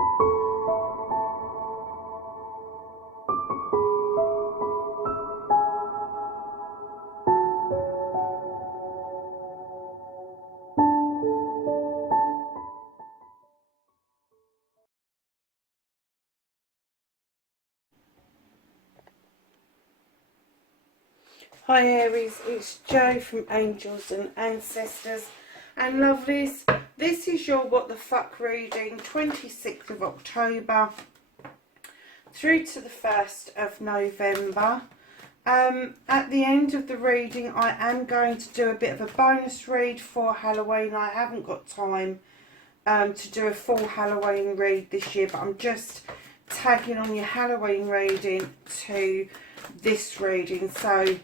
Hi Aries, it's Jo from Angels and Ancestors and Lovelies. This is your What the Fuck reading, 26th of October through to the 1st of November. At the end of the reading I am going to do a bit of a bonus read for Halloween. I haven't got time to do a full Halloween read this year, but I'm just tagging on your Halloween reading to this reading. So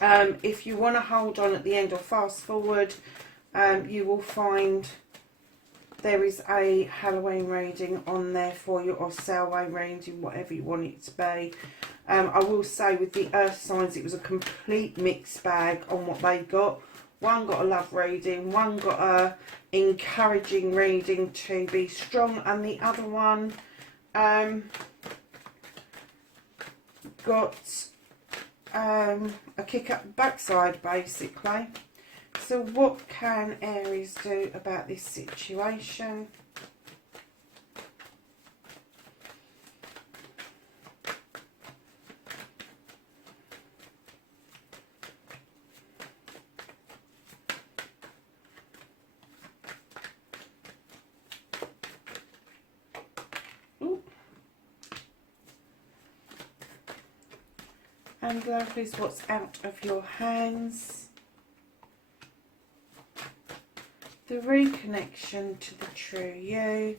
if you want to hold on at the end or fast forward, you will find there is a Halloween reading on there for you, or Samhain reading, whatever you want it to be. I will say with the earth signs it was a complete mixed bag on what they got. One got a love reading, one got a encouraging reading to be strong, and the other one got a kick up the backside, basically. So what can Aries do about this situation? Ooh. And lovelies, what's out of your hands? The reconnection to the true you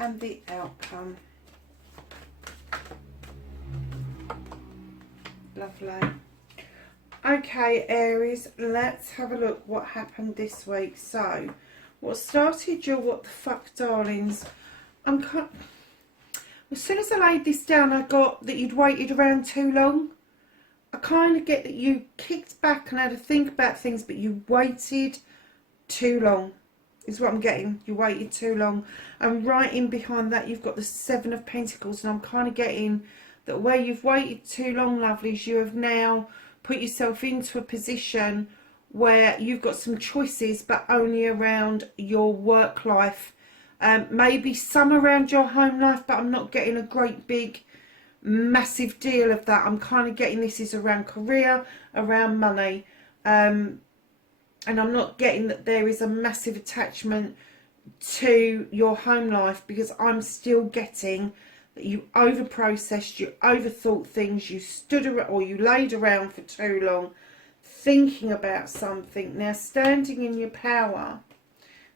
and the outcome. Lovely. Okay Aries, let's have a look what happened this week. So what started your What the Fuck darlings, as soon as I laid this down, I got that you'd waited around too long. I kind of get that you kicked back and had to think about things, but you waited too long, is what I'm getting. You waited too long. And right in behind that, you've got the Seven of Pentacles, and I'm kind of getting that where you've waited too long, lovelies, you have now put yourself into a position where you've got some choices, but only around your work life. Maybe some around your home life, but I'm not getting a great big massive deal of that. I'm kind of getting this is around career, around money, and I'm not getting that there is a massive attachment to your home life, because I'm still getting that you over processed, you overthought things, you stood around, or you laid around for too long thinking about something. Now standing in your power,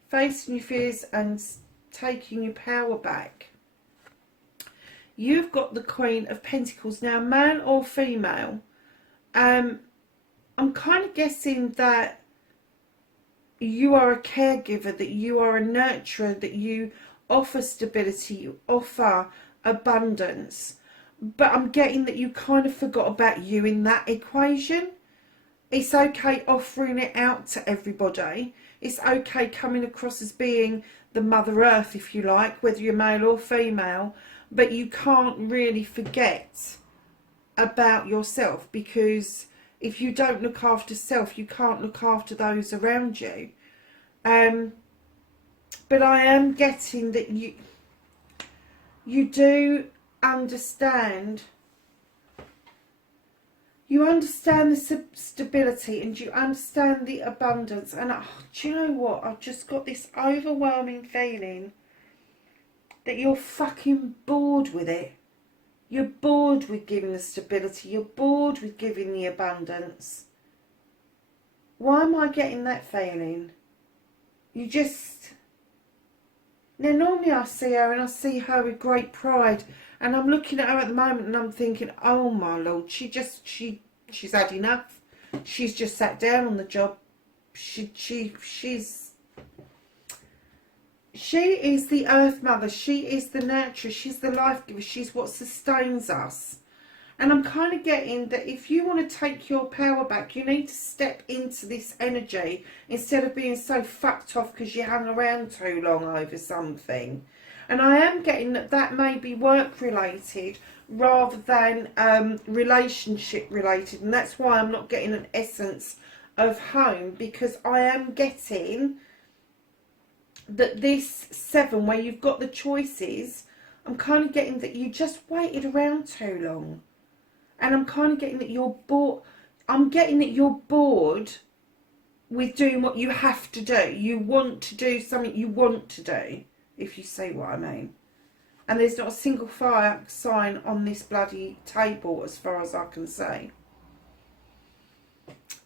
facing your fears and taking your power back, you've got the Queen of Pentacles. Now, male or female, I'm kind of guessing that you are a caregiver, that you are a nurturer, that you offer stability, you offer abundance. But I'm getting that you kind of forgot about you in that equation. It's okay offering it out to everybody. It's okay coming across as being the Mother Earth, if you like, whether you're male or female. But you can't really forget about yourself, because if you don't look after self, you can't look after those around you. But I am getting that you do understand. You understand the stability, and you understand the abundance. And do you know what? I've just got this overwhelming feeling that you're fucking bored with it. You're bored with giving the stability. You're bored with giving the abundance. Why am I getting that feeling? You just... Now, normally I see her, and I see her with great pride. And I'm looking at her at the moment, and I'm thinking, oh my Lord, she's had enough. She's just sat down on the job. She is the Earth Mother. She is the nurturer. She's the life giver. She's what sustains us. And I'm kind of getting that if you want to take your power back, you need to step into this energy instead of being so fucked off because you hung around too long over something. And I am getting that that may be work related rather than relationship related. And that's why I'm not getting an essence of home, because I am getting that this 7 where you've got the choices, I'm kind of getting that you just waited around too long. And I'm kind of getting that you're bored. I'm getting that you're bored with doing what you have to do. You want to do something you want to do, if you see what I mean. And there's not a single fire sign on this bloody table as far as I can see.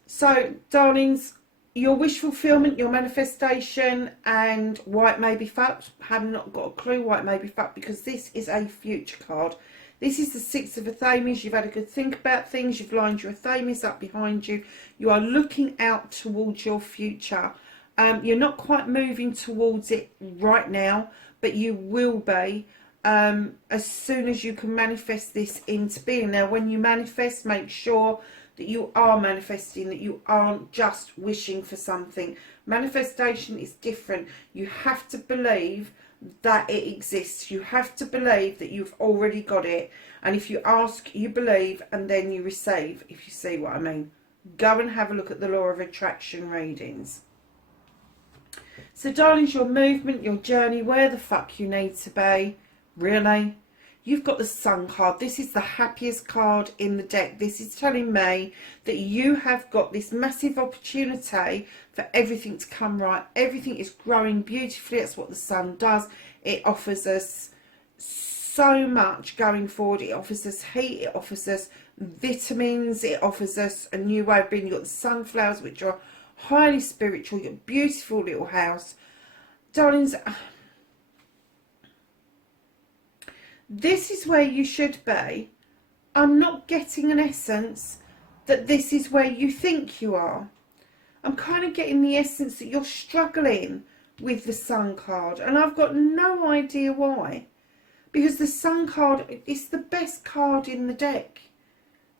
So, darlings, your wish fulfillment, your manifestation, and why it may be fucked. Have not got a clue why it may be fucked, because this is a future card. This is the 6 of Athames. You've had a good think about things. You've lined your Athames up behind you. You are looking out towards your future. You're not quite moving towards it right now, but you will be as soon as you can manifest this into being. Now, when you manifest, make sure that you are manifesting, that you aren't just wishing for something. Manifestation is different. You have to believe that it exists. You have to believe that you've already got it, and if you ask, you believe, and then you receive, if you see what I mean. Go and have a look at the law of attraction readings. So, darlings, your movement, your journey, where the fuck you need to be, really. You've got the Sun card. This is the happiest card in the deck. This is telling me that you have got this massive opportunity for everything to come right. Everything is growing beautifully. That's what the Sun does. It offers us so much going forward. It offers us heat. It offers us vitamins. It offers us a new way of being. You've got the sunflowers, which are highly spiritual. Your beautiful little house. Darlings, this is where you should be. I'm not getting an essence that this is where you think you are. I'm kind of getting the essence that you're struggling with the Sun card. And I've got no idea why. Because the Sun card is the best card in the deck.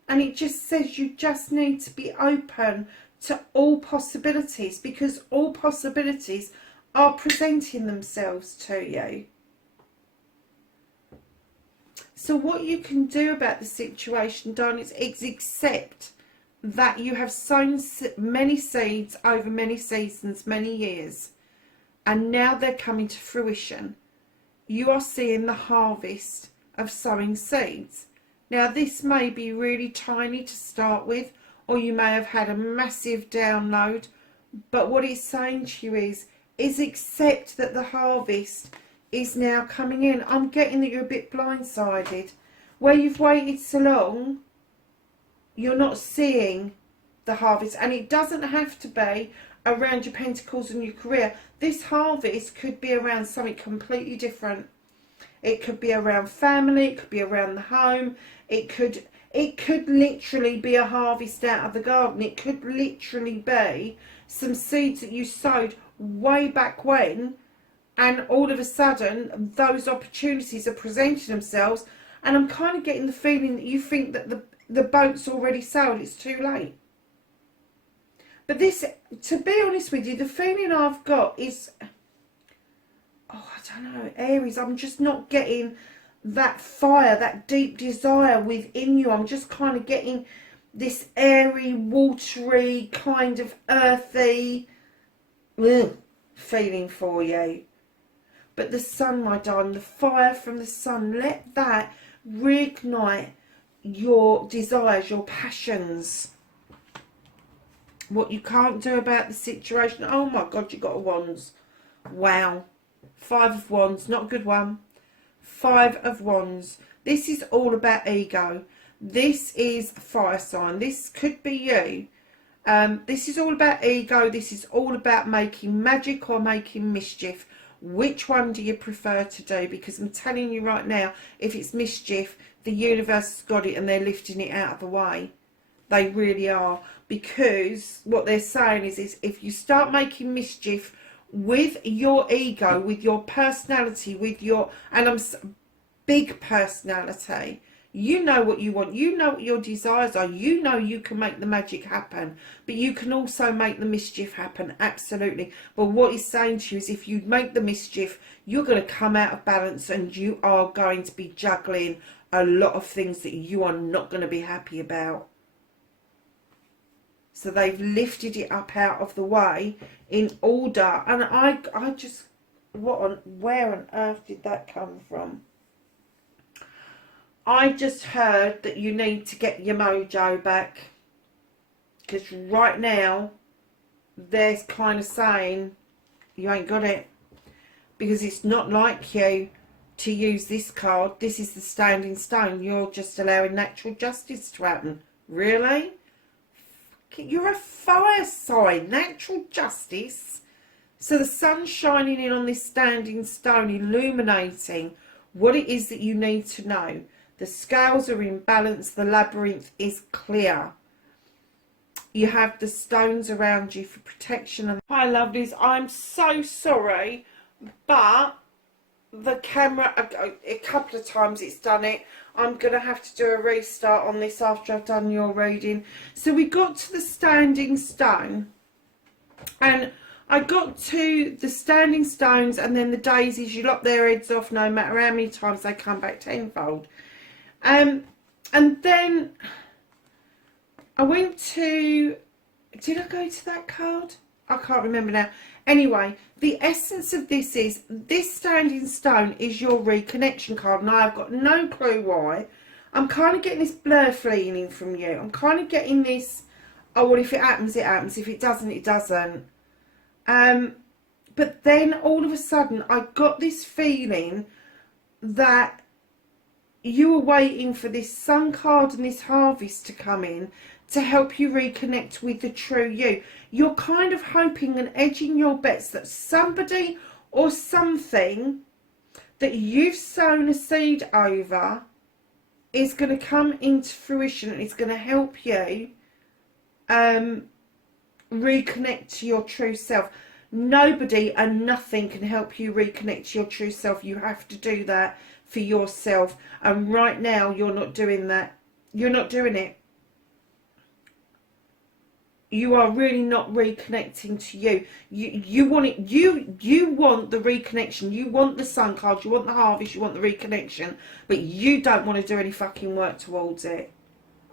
And it just says you just need to be open to all possibilities. Because all possibilities are presenting themselves to you. So what you can do about the situation, darling, is accept that you have sown many seeds over many seasons, many years, and now they're coming to fruition. You are seeing the harvest of sowing seeds. Now, this may be really tiny to start with, or you may have had a massive download, but what it's saying to you is accept that the harvest is now coming in. I'm getting that you're a bit blindsided. Where you've waited so long, you're not seeing the harvest. And it doesn't have to be around your pentacles and your career. This harvest could be around something completely different. It could be around family. It could be around the home. It could literally be a harvest out of the garden. It could literally be some seeds that you sowed way back when, and all of a sudden those opportunities are presenting themselves, and I'm kind of getting the feeling that you think that the boat's already sailed, it's too late. But this, to be honest with you, the feeling I've got is, I don't know, Aries, I'm just not getting that fire, that deep desire within you. I'm just kind of getting this airy, watery, kind of earthy feeling for you. But the Sun, my darling, the fire from the Sun, let that reignite your desires, your passions. What you can't do about the situation. Oh my God, you got a Wands. Wow. 5 of Wands, not a good one. 5 of Wands. This is all about ego. This is a fire sign. This could be you. This is all about ego. This is all about making magic or making mischief. Which one do you prefer to do? Because I'm telling you right now, if it's mischief, the universe has got it and they're lifting it out of the way. They really are. Because what they're saying is if you start making mischief with your ego, with your personality, with your, and I'm big personality, You know what you want. You know what your desires are. You know you can make the magic happen. But you can also make the mischief happen. Absolutely. But what he's saying to you is if you make the mischief, you're going to come out of balance and you are going to be juggling a lot of things that you are not going to be happy about. So they've lifted it up out of the way in order. And I just, where on earth did that come from? I just heard that you need to get your mojo back. Because right now, they're kind of saying you ain't got it. Because it's not like you to use this card. This is the standing stone. You're just allowing natural justice to happen. Really? You're a fire sign. Natural justice. So the sun's shining in on this standing stone, illuminating what it is that you need to know. The scales are in balance. The labyrinth is clear. You have the stones around you for protection. Hi, lovelies. I'm so sorry, but the camera, a couple of times it's done it. I'm going to have to do a restart on this after I've done your reading. So we got to the standing stone. And I got to the standing stones and then the daisies. You lop their heads off no matter how many times they come back tenfold. And then I went to, did I go to that card? I can't remember now. Anyway, the essence of this is, this standing stone is your reconnection card. And I've got no clue why. I'm kind of getting this blur feeling from you. I'm kind of getting this, oh, well, if it happens, it happens. If it doesn't, it doesn't. But then all of a sudden, I got this feeling that you were waiting for this sun card and this harvest to come in to help you reconnect with the true you. You're kind of hoping and edging your bets that somebody or something that you've sown a seed over is going to come into fruition and it's going to help you reconnect to your true self. Nobody and nothing can help you reconnect to your true self. You have to do that for yourself, and right now you're not doing that. You're not doing it. You are really not reconnecting to you. You want it. You want the reconnection. You want the sun card. You want the harvest. You want the reconnection, but you don't want to do any fucking work towards it.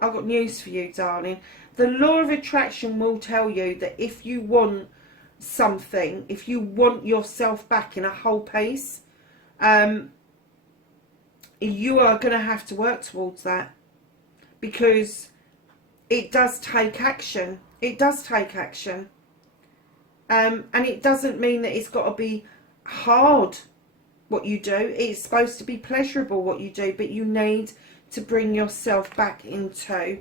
I've got news for you, darling. The law of attraction will tell you that if you want something, if you want yourself back in a whole piece, you are going to have to work towards that, because it does take action. It does take action. And it doesn't mean that it's got to be hard what you do. It's supposed to be pleasurable what you do, but you need to bring yourself back into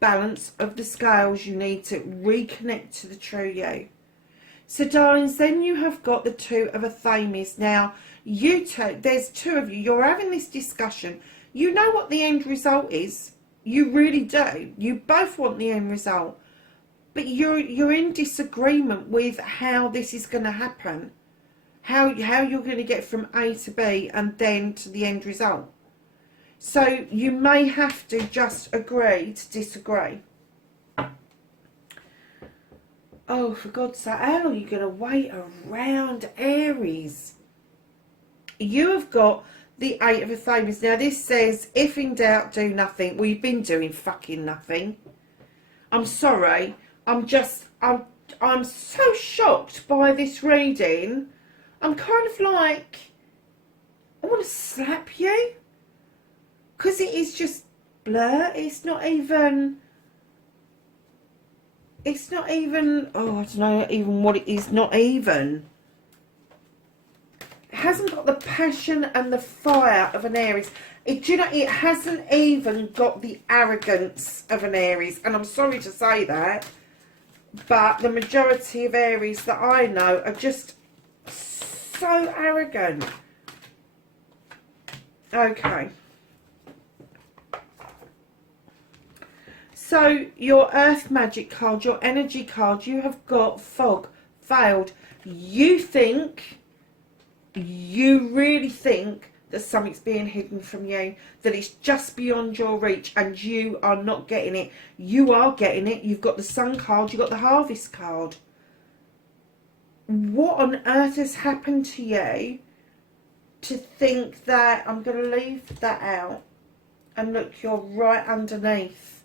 balance of the scales. You need to reconnect to the true you. So, darlings, then you have got the Two of Athames. Now, you two, there's two of you. You're having this discussion. You know what the end result is. You really do. You both want the end result. But you're in disagreement with how this is going to happen. How you're going to get from A to B and then to the end result. So you may have to just agree to disagree. Oh, for God's sake, how are you going to wait around, Aries? You have got the Eight of Athames. Now, this says, if in doubt, do nothing. Well, you've been doing fucking nothing. I'm sorry. I'm so shocked by this reading. I'm kind of like, I want to slap you. Because it is just blur. It's not even, oh, I don't know even what it is, not even. It hasn't got the passion and the fire of an Aries. It hasn't even got the arrogance of an Aries. And I'm sorry to say that, but the majority of Aries that I know are just so arrogant. Okay. So, your Earth Magic card, your energy card, you have got Fog, failed. You really think that something's being hidden from you, that it's just beyond your reach and you are not getting it. You are getting it. You've got the Sun card, you've got the Harvest card. What on earth has happened to you to think that, I'm going to leave that out, and look, you're right underneath.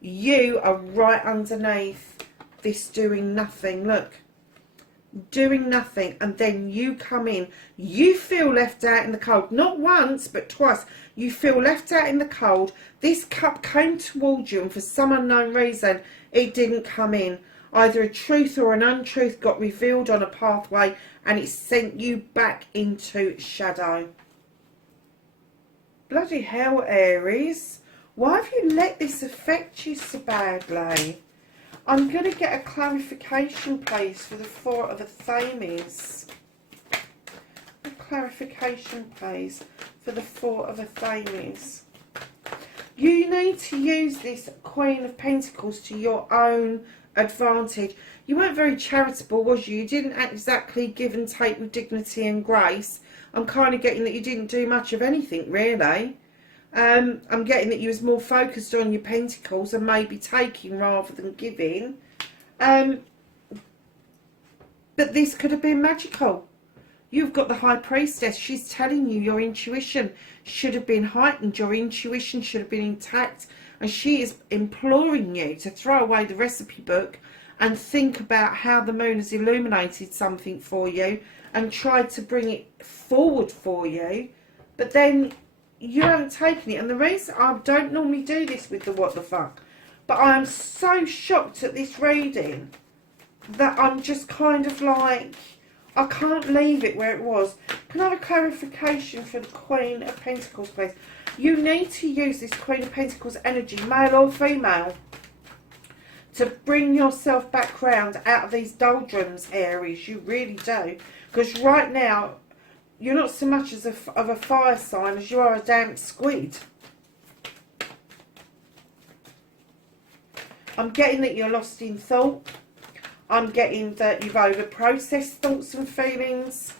You are right underneath this doing nothing. Look, doing nothing, and then you come in. You feel left out in the cold. Not once, but twice. You feel left out in the cold. This cup came towards you, and for some unknown reason, it didn't come in. Either a truth or an untruth got revealed on a pathway, and it sent you back into shadow. Bloody hell, Aries. Why have you let this affect you so badly? I'm going to get a clarification, please, for the Four of Athames. A clarification, please, for the Four of Athames. You need to use this Queen of Pentacles to your own advantage. You weren't very charitable, was you? You didn't exactly give and take with dignity and grace. I'm kind of getting that you didn't do much of anything, really. I'm getting that you was more focused on your pentacles and maybe taking rather than giving. But this could have been magical. You've got the High Priestess. She's telling you your intuition should have been heightened. Your intuition should have been intact. And she is imploring you to throw away the recipe book and think about how the moon has illuminated something for you and tried to bring it forward for you. But then you haven't taken it. And the reason I don't normally do this with the what the fuck, but I am so shocked at this reading that I'm just kind of like, I can't leave it where it was. Can I have a clarification for the Queen of Pentacles, please? You need to use this Queen of Pentacles energy, male or female, to bring yourself back round out of these doldrums, Aries. You really do. Because right now, you're not so much as of a fire sign as you are a damn squid. I'm getting that you're lost in thought. I'm getting that you've over-processed thoughts and feelings.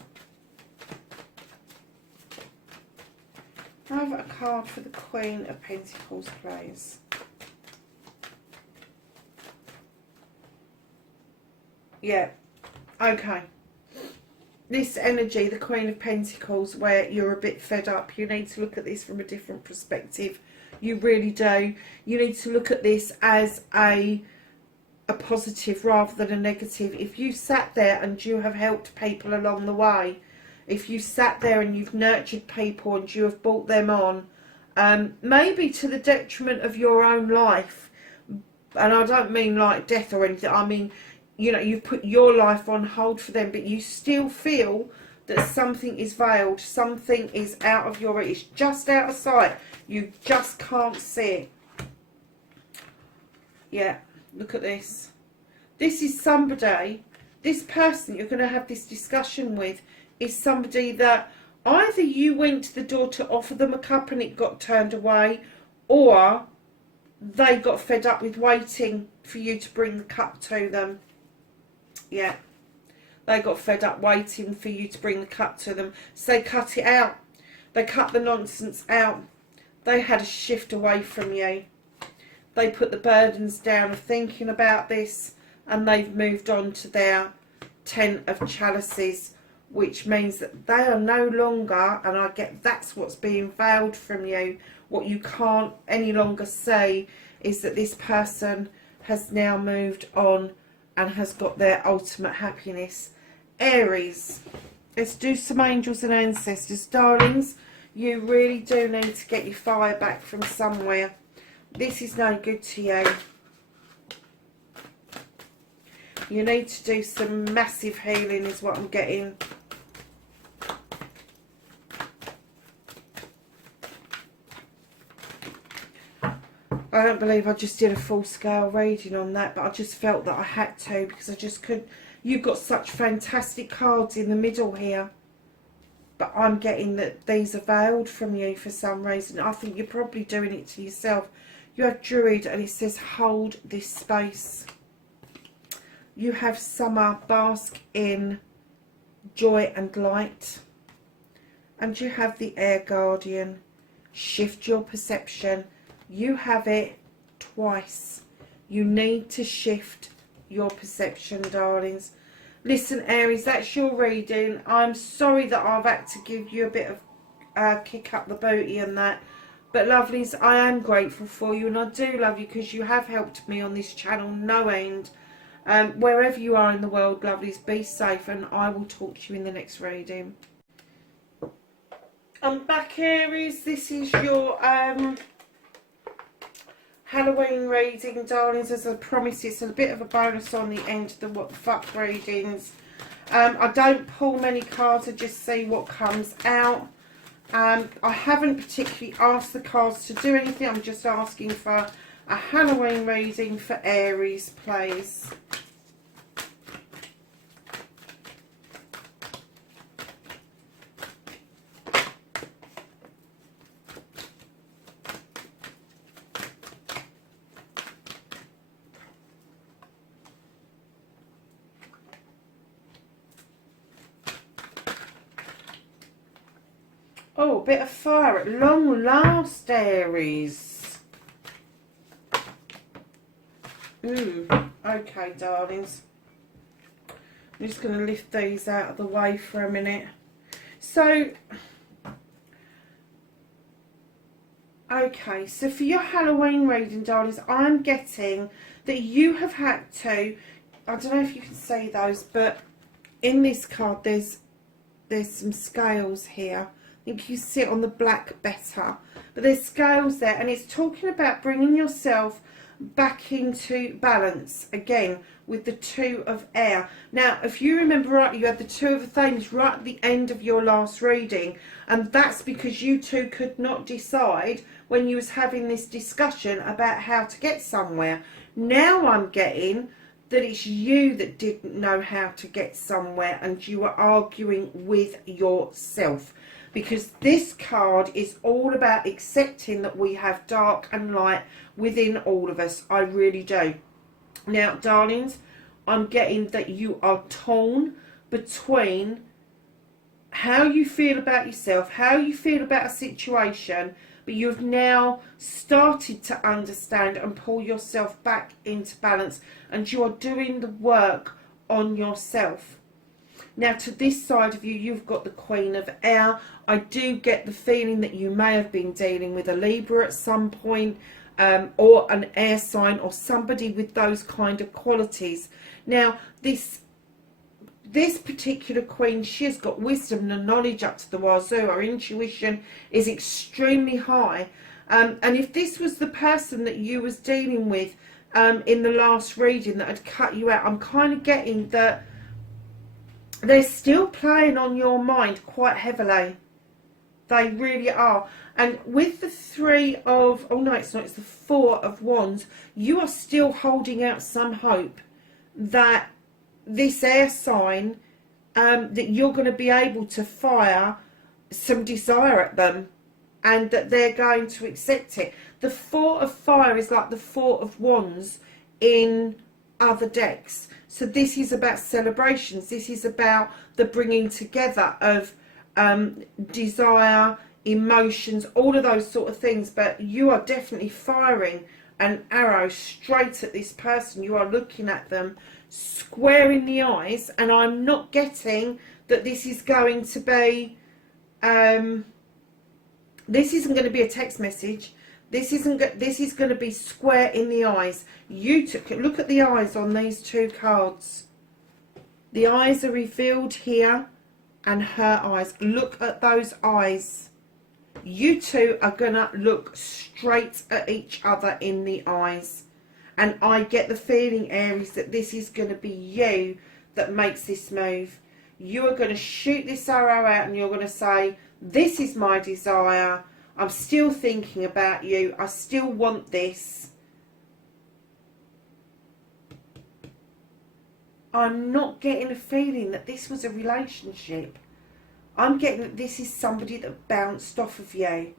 I have a card for the Queen of Pentacles, please. Yeah, okay. This energy, the Queen of Pentacles, where you're a bit fed up, you need to look at this from a different perspective. You really do. You need to look at this as a positive rather than a negative. If you sat there and you have helped people along the way, if you sat there and you've nurtured people and you have brought them on, maybe to the detriment of your own life, and I don't mean like death or anything, I mean, you know, you've put your life on hold for them, but you still feel that something is veiled, something is out of your reach, just out of sight. You just can't see it. Yeah, look at this. This is somebody, this person you're going to have this discussion with is somebody that either you went to the door to offer them a cup and it got turned away, or they got fed up with waiting for you to bring the cup to them. Yeah, they got fed up waiting for you to bring the cup to them. So they cut it out. They cut the nonsense out. They had a shift away from you. They put the burdens down of thinking about this, and they've moved on to their 10 of chalices, which means that they are no longer, and I get that's what's being veiled from you. What you can't any longer say is that this person has now moved on and has got their ultimate happiness. Aries, let's do some angels and ancestors. Darlings, you really do need to get your fire back from somewhere. This is no good to you. You need to do some massive healing is what I'm getting. I don't believe I just did a full-scale reading on that, but I just felt that I had to because I just couldn't. You've got such fantastic cards in the middle here, but I'm getting that these are veiled from you for some reason. I think you're probably doing it to yourself. You have Druid and it says hold this space. You have Summer, bask in joy and light. and you have the Air Guardian. Shift your perception. You have it twice. You need to shift your perception, darlings. Listen, Aries, that's your reading. I'm sorry that I've had to give you a bit of kick up the booty and that. But lovelies, I am grateful for you, and I do love you because you have helped me on this channel no end. Wherever you are in the world, lovelies, be safe, and I will talk to you in the next reading. I'm back, Aries. This is your Halloween reading, darlings. As I promised, it's a bit of a bonus on the end of the what the fuck readings. I don't pull many cards, I just see what comes out. I haven't particularly asked the cards to do anything. I'm just asking for a Halloween reading for Aries, please. Oh, a bit of fire at long last, Aries. Okay, darlings. I'm just going to lift these out of the way for a minute. So, okay, so for your Halloween reading, darlings, I'm getting that you have had to, I don't know if you can see those, but in this card there's some scales here. I think you see it on the black better, but there's scales there, and it's talking about bringing yourself back into balance again with the Two of Air. Now, if you remember right, you had the Two of Things right at the end of your last reading, and that's because you two could not decide when you was having this discussion about how to get somewhere. Now I'm getting that it's you that didn't know how to get somewhere, and you were arguing with yourself. Because this card is all about accepting that we have dark and light within all of us. I really do. Now, darlings, I'm getting that you are torn between how you feel about yourself, how you feel about a situation, but you've now started to understand and pull yourself back into balance, and you are doing the work on yourself. Now, to this side of you, you've got the Queen of Air. I do get the feeling that you may have been dealing with a Libra at some point, or an air sign, or somebody with those kind of qualities. Now, this particular Queen, she has got wisdom and knowledge up to the wazoo. Her intuition is extremely high. And if this was the person that you was dealing with in the last reading that had cut you out, I'm kind of getting that they're still playing on your mind quite heavily. They really are. And with the Three of, oh no, it's not, it's the Four of Wands, you are still holding out some hope that this air sign, that you're going to be able to fire some desire at them, and that they're going to accept it. The Four of Fire is like the Four of Wands in other decks. So this is about celebrations. This is about the bringing together of desire, emotions, all of those sort of things. But you are definitely firing an arrow straight at this person. You are looking at them square in the eyes, and I'm not getting that this is going to be this isn't going to be a text message. This is going to be square in the eyes. Look at the eyes on these two cards. The eyes are revealed here, and her eyes. Look at those eyes. You two are going to look straight at each other in the eyes. And I get the feeling, Aries, that this is going to be you that makes this move. You are going to shoot this arrow out, and you're going to say, this is my desire. I'm still thinking about you. I still want this. I'm not getting a feeling that this was a relationship. I'm getting that this is somebody that bounced off of you.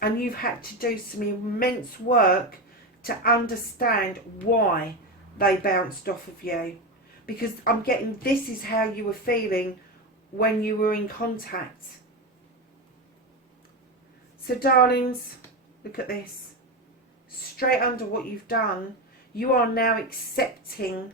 And you've had to do some immense work to understand why they bounced off of you. Because I'm getting this is how you were feeling when you were in contact. So darlings, look at this. Straight under what you've done, you are now accepting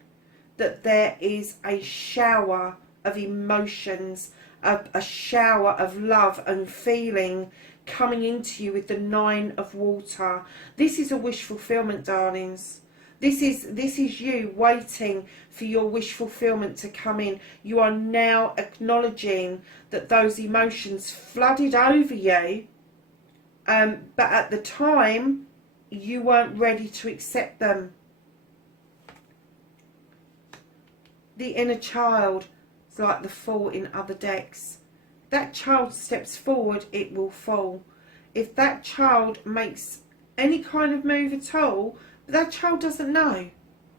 that there is a shower of emotions, a shower of love and feeling coming into you with the 9 of Water. This is a wish fulfillment, darlings. This is you waiting for your wish fulfillment to come in. You are now acknowledging that those emotions flooded over you, but at the time you weren't ready to accept them. The inner child is like the Fool in other decks. That child steps forward, it will fall. If that child makes any kind of move at all, but that child doesn't know.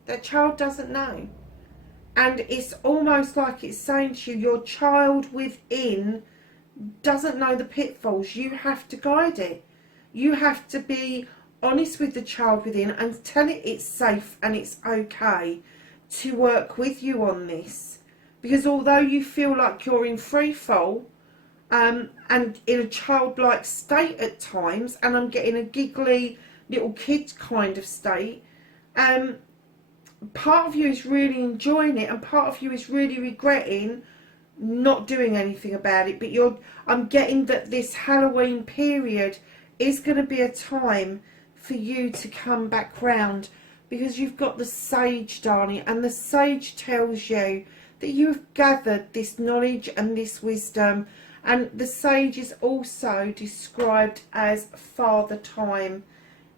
That child doesn't know. And it's almost like it's saying to you, your child within doesn't know the pitfalls. You have to guide it. You have to be honest with the child within and tell it it's safe and it's okay to work with you on this. Because although you feel like you're in free fall, and in a childlike state at times, and I'm getting a giggly little kid kind of state, part of you is really enjoying it and part of you is really regretting not doing anything about it. But I'm getting that this Halloween period is going to be a time for you to come back round, because you've got the Sage, darling, and the Sage tells you that you have gathered this knowledge and this wisdom. And the Sage is also described as Father Time.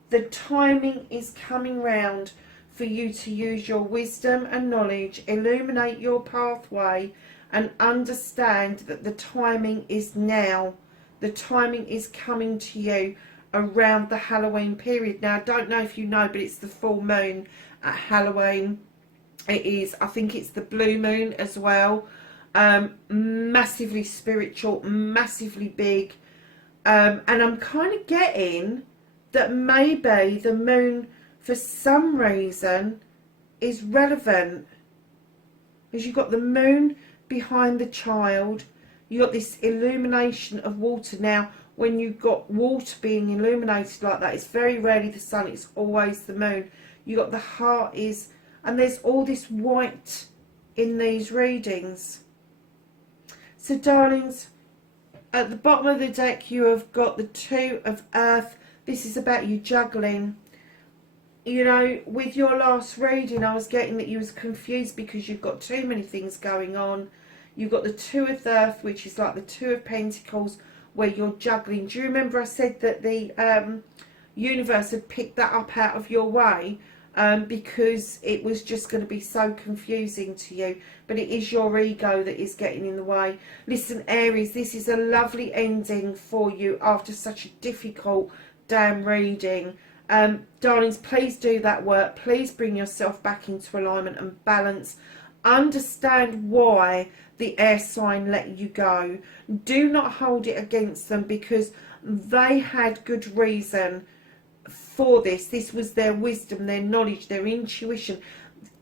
The timing is coming round for you to use your wisdom and knowledge, illuminate your pathway, and understand that the timing is now. The timing is coming to you around the Halloween period. Now, I don't know if you know, but it's the full moon at Halloween. It is, I think it's the blue moon as well. Massively spiritual, massively big. And I'm kind of getting that maybe the moon, for some reason, is relevant. Because you've got the moon behind the child. You've got this illumination of water. Now, when you've got water being illuminated like that, it's very rarely the sun, it's always the moon. You've got the heart is, and there's all this white in these readings. So, darlings, at the bottom of the deck, you have got the 2 of Earth. This is about you juggling. You know, with your last reading, I was getting that you was confused because you've got too many things going on. You've got the 2 of Earth, which is like the 2 of Pentacles, where you're juggling. Do you remember I said that the universe had picked that up out of your way? Because it was just going to be so confusing to you. But it is your ego that is getting in the way. Listen, Aries, this is a lovely ending for you after such a difficult damn reading. Darlings, please do that work. Please bring yourself back into alignment and balance. Understand why the air sign let you go. Do not hold it against them, because they had good reason for this. This was their wisdom, their knowledge, their intuition.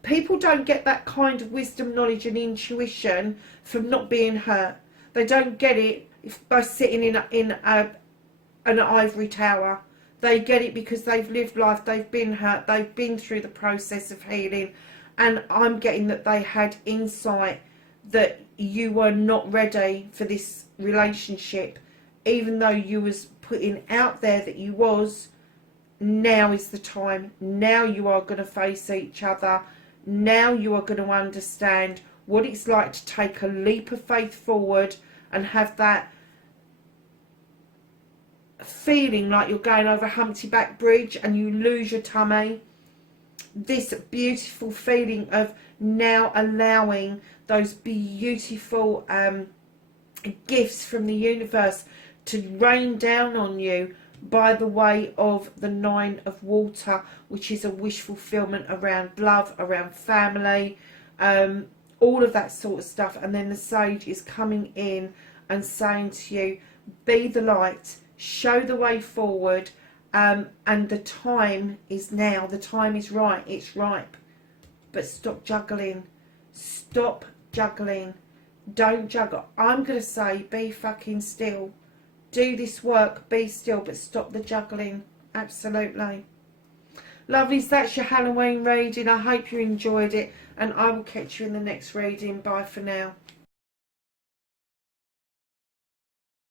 People don't get that kind of wisdom, knowledge and intuition from not being hurt. They don't get it by sitting in an ivory tower. They get it because they've lived life, they've been hurt, they've been through the process of healing. And I'm getting that they had insight that you were not ready for this relationship, even though you was putting out there that you was. Now is the time. Now you are going to face each other. Now you are going to understand what it's like to take a leap of faith forward and have that feeling like you're going over Humpty Back Bridge and you lose your tummy. This beautiful feeling of now allowing those beautiful gifts from the universe to rain down on you by the way of the 9 of Water, which is a wish fulfillment around love, around family, all of that sort of stuff. And then the Sage is coming in and saying to you, be the light, show the way forward, and the time is now. The time is right, it's ripe. But stop juggling. Stop juggling. Don't juggle. I'm going to say be fucking still. Do this work, be still, but stop the juggling. Absolutely. Lovelies, that's your Halloween reading. I hope you enjoyed it, and I will catch you in the next reading. Bye for now.